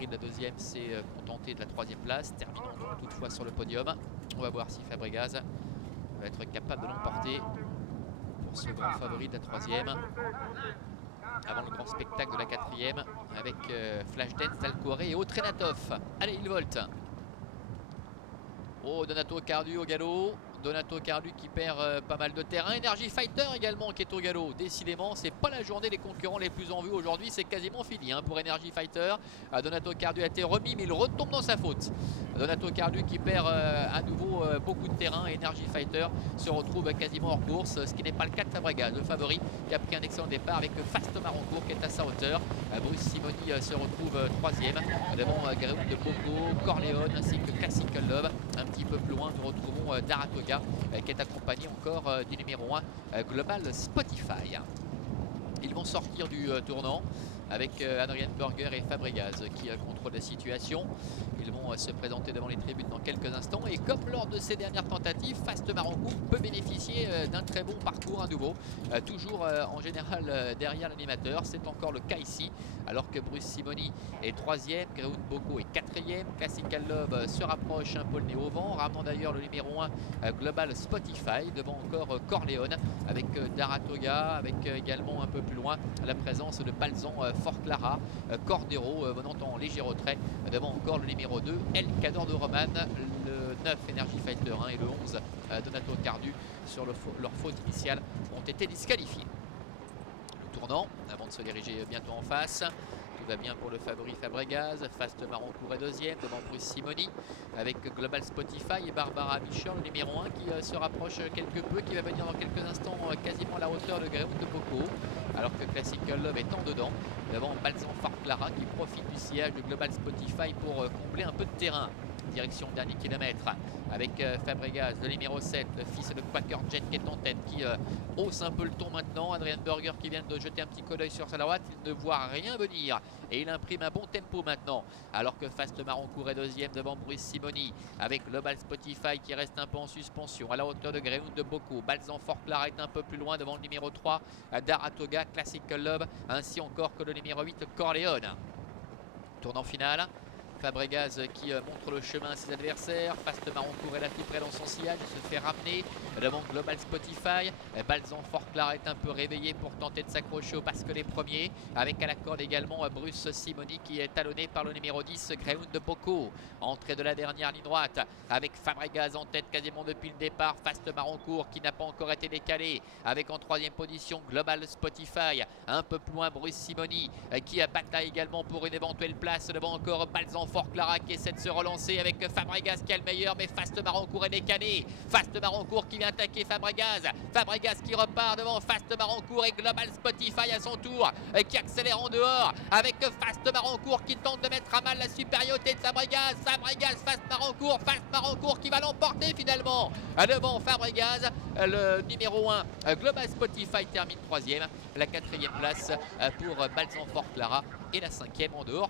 favori de la deuxième s'est contenté de la troisième place, terminant donc toutefois sur le podium. On va voir si Fabregas va être capable de l'emporter pour ce grand favori de la troisième. Avant le grand spectacle de la quatrième avec Flashdance, Dalcouré et Otrenatov. Allez, il volte. Oh, Donato Cardu au galop. Donato Cardu qui perd pas mal de terrain. Energy Fighter également qui est au galop. Décidément, c'est pas la journée des concurrents les plus en vue aujourd'hui. C'est quasiment fini pour Energy Fighter. Donato Cardu a été remis, mais il retombe dans sa faute. Donato Cardu qui perd à nouveau beaucoup de terrain. Energy Fighter se retrouve quasiment hors course, ce qui n'est pas le cas de Fabregas, le favori, qui a pris un excellent départ avec Fast Marancourt qui est à sa hauteur. Bruce Simoni se retrouve troisième devant Greoun de Boko, Corleone ainsi que Classical Love. Un petit peu plus loin, nous retrouvons Daratoga qui est accompagné encore du numéro 1 Global Spotify. Ils vont sortir du tournant avec Adrian Berger et Fabregas qui contrôlent la situation. Ils vont se présenter devant les tribunes dans quelques instants. Et comme lors de ces dernières tentatives, Fast Marancourt peut bénéficier d'un très bon parcours à nouveau. Toujours en général derrière l'animateur. C'est encore le cas ici. Alors que Bruce Simoni est troisième, Greoun Boko est quatrième. Classical Love se rapproche un peu le nez au vent, ramenant d'ailleurs le numéro 1 Global Spotify. Devant encore Corleone avec Daratoga, avec également un peu plus loin la présence de Balzan Fort Clara, Cordero venant en léger retrait. Devant encore le numéro 2 El Cador de Roman, le 9 Energy Fighter 1 et le 11 Donato Cardu sur leur faute initiale ont été disqualifiés. Le tournant avant de se diriger bientôt en face. Tout va bien pour le favori Fabregas. Fast Marancourt est deuxième devant Bruce Simoni avec Global Spotify et Barbara Michel, le numéro 1 qui se rapproche quelque peu, qui va venir dans quelques instants quasiment à la hauteur de Greoun de Boko. Alors que Classical Love est en dedans devant Balzan Fort Clara qui profite du sillage de Global Spotify pour combler un peu de terrain. Direction dernier kilomètre avec Fabregas, le numéro 7, le fils de Quaker Jet qui est en tête, qui hausse un peu le ton maintenant. Adrian Berger qui vient de jeter un petit coup d'œil sur sa droite, il ne voit rien venir et il imprime un bon tempo maintenant. Alors que Fast Marancourt est deuxième devant Bruce Simoni avec Global Spotify qui reste un peu en suspension à la hauteur de Greoun de Boko. Balzan Fort Clara est un peu plus loin devant le numéro 3 Daratoga, Classical Love, ainsi encore que le numéro 8 Corleone. Tournant final. Fabregas qui montre le chemin à ses adversaires. Fast Marancourt est là tout près dans son sillage. Il se fait ramener devant Global Spotify. Balzan Fort Clara est un peu réveillé pour tenter de s'accrocher au parce que les premiers. Avec à la corde également Bruce Simoni qui est talonné par le numéro 10 Greoun de Boko. Entrée de la dernière ligne droite avec Fabregas en tête quasiment depuis le départ. Fast Marancourt qui n'a pas encore été décalé. Avec en troisième position Global Spotify. Un peu plus loin Bruce Simoni qui bataille également pour une éventuelle place devant encore Balzan Fort Clara qui essaie de se relancer avec Fabregas qui a le meilleur, mais Fast Marancourt est décalé. Fast Marancourt qui vient attaquer Fabregas. Fabregas qui repart devant Fast Marancourt et Global Spotify à son tour qui accélère en dehors avec Fast Marancourt qui tente de mettre à mal la supériorité de Fabregas. Fabregas, Fast Marancourt qui va l'emporter finalement devant Fabregas. Le numéro 1 Global Spotify termine troisième. La quatrième place pour Balzan Fort Clara et la cinquième en dehors